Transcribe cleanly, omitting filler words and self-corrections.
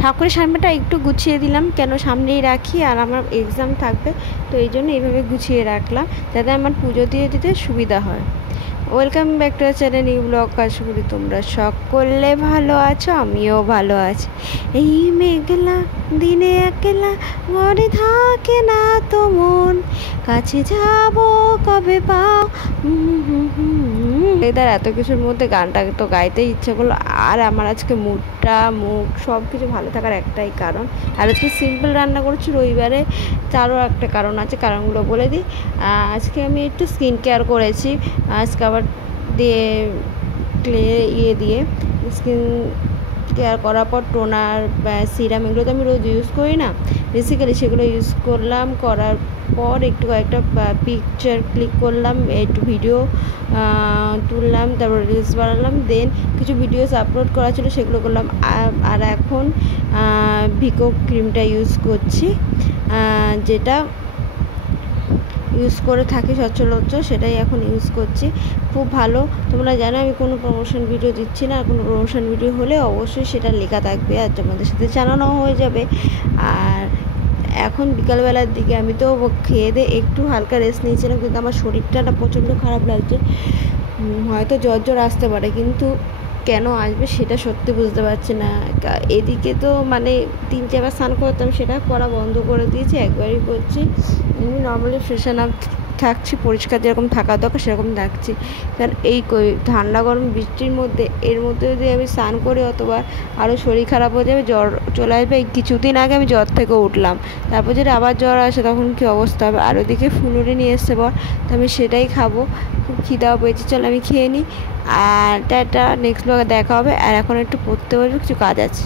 ঠাকুরের সামনেটা একটু গুছিয়ে দিলাম, কেন সামনেই রাখি আর আমার এক্সাম থাকবে, তো এই জন্য এইভাবে গুছিয়ে রাখলাম যাতে আমার পুজো দিয়ে দিতে সুবিধা হয়। Welcome back to channel new blog. আশা করি তোমরা সকলে ভালো আছো, আমিও ভালো আছি। এই মেঘলা দিনে একলা ঘরে থাকে না তো মন, কাছে যাব কবে পাও। এদের এত কিছুর মধ্যে গানটা তো গাইতে ইচ্ছে করলো। আর আমার আজকে মুখ সব কিছু ভালো থাকার একটাই কারণ, আর আজকে সিম্পল রান্না করছি রবিবারে, তারও একটা কারণ আছে, কারণগুলো বলে দিই। আজকে আমি একটু স্কিন কেয়ার করেছি, স্কাবার দিয়ে দিয়ে স্কিন কেয়ার করার পর টোনার সিরাম এগুলো তো আমি রোজ ইউজ করি না, বেসিক্যালি সেগুলো ইউজ করলাম। করার পর একটু কয়েকটা পিকচার ক্লিক করলাম, একটু ভিডিও তুললাম, তারপর রিলস বানালাম, দেন কিছু ভিডিওস আপলোড করা ছিল সেগুলো করলাম। আর এখন ভিকো ক্রিমটা ইউজ করছি, যেটা ইউজ করে থাকি সচরাচর, সেটাই এখন ইউজ করছি, খুব ভালো। তোমরা জানো আমি কোনো প্রমোশন ভিডিও দিচ্ছি না, আর কোনো প্রমোশন ভিডিও হলে অবশ্যই সেটা লেখা থাকবে আর তোমাদের সাথে জানানো হয়ে যাবে। আর এখন বিকালবেলার দিকে আমি তো খেয়ে দিয়ে একটু হালকা রেস্ট নিয়েছিলাম, কিন্তু আমার শরীরটা না প্রচণ্ড খারাপ লাগছে। হয়তো জ্বর আসতে পারে, কিন্তু কেন আসবে সেটা সত্যি বুঝতে পারছি না। এদিকে তো মানে 3-4বার স্নান করতাম, সেটা করা বন্ধ করে দিয়েছি, একবারই করছি। আমি নর্মালি ফ্রেশন আপ থাকছি, পরিষ্কার যেরকম থাকা দরকার সেরকম থাকছি। কারণ এই ঠান্ডা গরম বৃষ্টির মধ্যে, এর মধ্যে যদি আমি স্নান করি অথবা আরও শরীর খারাপ হয়ে যাবে, জ্বর চলে আসবে। এই কিছুদিন আগে আমি জ্বর থেকে উঠলাম, তারপর যদি আবার জ্বর আসে তখন কী অবস্থা হবে। আর ওদিকে ফুলুরি নিয়ে এসছে বর, তো আমি সেটাই খাবো, খুব খিদাও পেয়েছে, চল আমি খেয়ে নিই। আর টাটা, নেক্সট ব্লগে দেখা হবে। আর এখন একটু পড়তে বসবো, কিছু কাজ আছে।